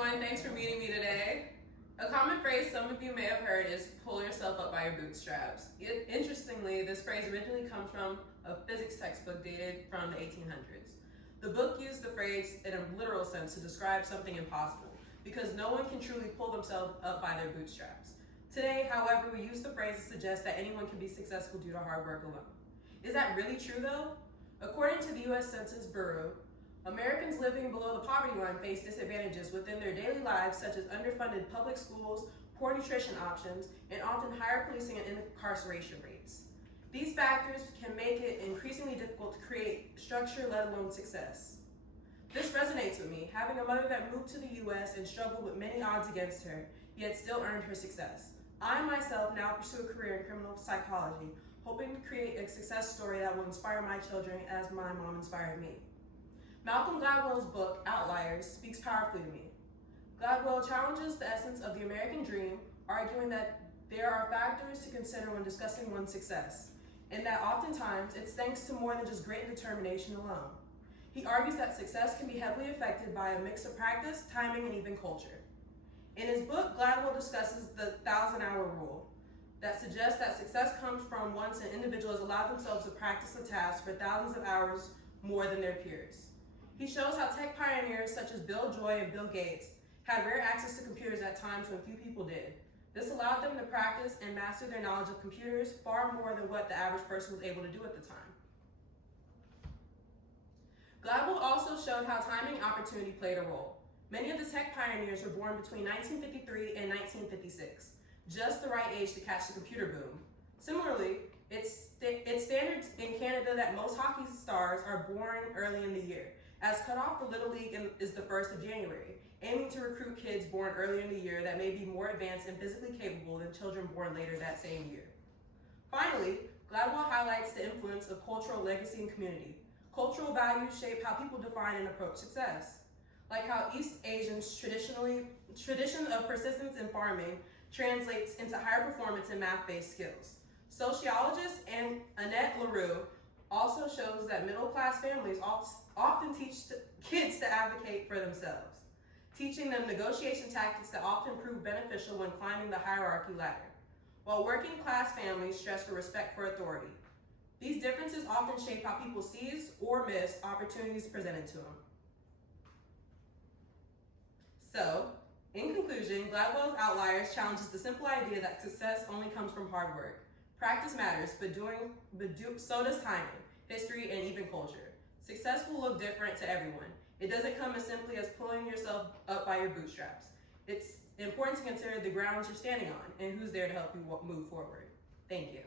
everyone. Thanks for meeting me today. A common phrase some of you may have heard is pull yourself up by your bootstraps. Interestingly, this phrase originally comes from a physics textbook dated from the 1800s. The book used the phrase in a literal sense to describe something impossible, because no one can truly pull themselves up by their bootstraps. Today, however, we use the phrase to suggest that anyone can be successful due to hard work alone. Is that really true though? According to the U.S. Census Bureau, Americans living below the poverty line face disadvantages within their daily lives, such as underfunded public schools, poor nutrition options, and often higher policing and incarceration rates. These factors can make it increasingly difficult to create structure, let alone success. This resonates with me, having a mother that moved to the U.S. and struggled with many odds against her, yet still earned her success. I myself now pursue a career in criminal psychology, hoping to create a success story that will inspire my children as my mom inspired me. Malcolm Gladwell's book, Outliers, speaks powerfully to me. Gladwell challenges the essence of the American dream, arguing that there are factors to consider when discussing one's success, and that oftentimes it's thanks to more than just grit and determination alone. He argues that success can be heavily affected by a mix of practice, timing, and even culture. In his book, Gladwell discusses the 1,000-hour rule that suggests that success comes from once an individual has allowed themselves to practice a task for thousands of hours more than their peers. He shows how tech pioneers such as Bill Joy and Bill Gates had rare access to computers at times when few people did. This allowed them to practice and master their knowledge of computers far more than what the average person was able to do at the time. Gladwell also showed how timing and opportunity played a role. Many of the tech pioneers were born between 1953 and 1956, just the right age to catch the computer boom. Similarly, it's standard in Canada that most hockey stars are born early in the year, as cutoff for Little League is the 1st of January, aiming to recruit kids born earlier in the year that may be more advanced and physically capable than children born later that same year. Finally, Gladwell highlights the influence of cultural legacy and community. Cultural values shape how people define and approach success. Like how East Asians' tradition of persistence in farming translates into higher performance in math-based skills. Sociologist Annette LaRue also shows that middle-class families often teach kids to advocate for themselves, teaching them negotiation tactics that often prove beneficial when climbing the hierarchy ladder, while working-class families stress for respect for authority. These differences often shape how people seize or miss opportunities presented to them. So, in conclusion, Gladwell's Outliers challenges the simple idea that success only comes from hard work. Practice matters, but so does timing, history, and even culture. Success will look different to everyone. It doesn't come as simply as pulling yourself up by your bootstraps. It's important to consider the grounds you're standing on and who's there to help you move forward. Thank you.